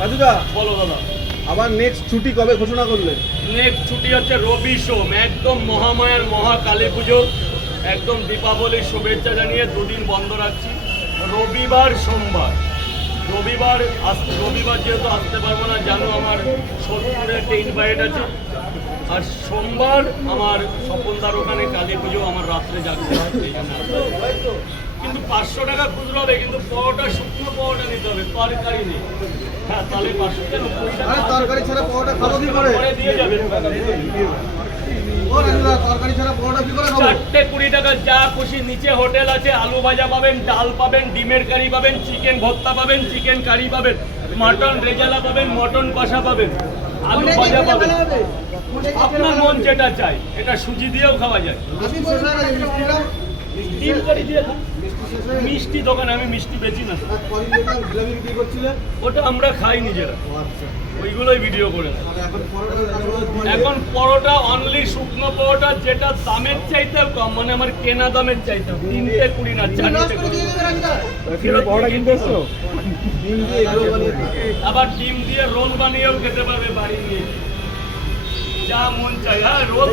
রাজুদা বলো দাদা। আবার নেক্সট ছুটি কবে ঘোষণা করলেন? নেক্সট ছুটি হচ্ছে রবি সোম, একদম মহামায়ার মহা কালী পুজো, একদম দীপাবলির শুভেচ্ছা জানিয়ে দুদিন বন্ধ রাখছি, রবিবার সোমবার। রবিবার যেহেতু আসতে পারবো না, জানো আমার সোদপুরে একটা ইনভাইট আছে, আর সোমবার আমার স্বপনদার ওখানে কালী পুজো, আমার রাত্রে জাগতে হয়, সেই জন্য কিন্তু 500 টাকা খুচরো হবে, কিন্তু পরোটা শুকনো পরোটা নিতে হবে, তরকারি নেই। হ্যাঁ, তাহলে 500 টাকা তরকারি ছাড়া পরোটা খাবো কি করে? দিয়ে যাবেন। ও রাজুদা, তরকারি ছাড়া পরোটা কি করে খাবো? 420 টাকা যা খুশি, নিচে হোটেল আছে, আলু ভাজা পাবেন, ডাল পাবেন, ডিমের কারি পাবেন, চিকেন ভর্তা পাবেন, চিকেন কারি পাবেন, মটন রেজালা পাবেন, মটন কষা পাবেন, আলু ভাজা পাবেন, আপনার মন যেটা চাই। এটা সুজি দিয়েও খাওয়া যায়, ডিম কারি দিয়ে খান। মিষ্টি দোকানে আমি মিষ্টি বেচি না, ওটা আমরা খাই নিজেরা, ওইগুলোই ভিডিও করে না। এখন পরোটা অনলি শুকনো পরোটা, যেটা দামের চাইতেও কম, মানে আমার কেনা দামের চাইতেও 320 না 4 আবার ডিম দিয়ে রোল বানিয়েও খেতে পারবে বাড়ি নিয়ে, যা মন চাই। হ্যাঁ, রোল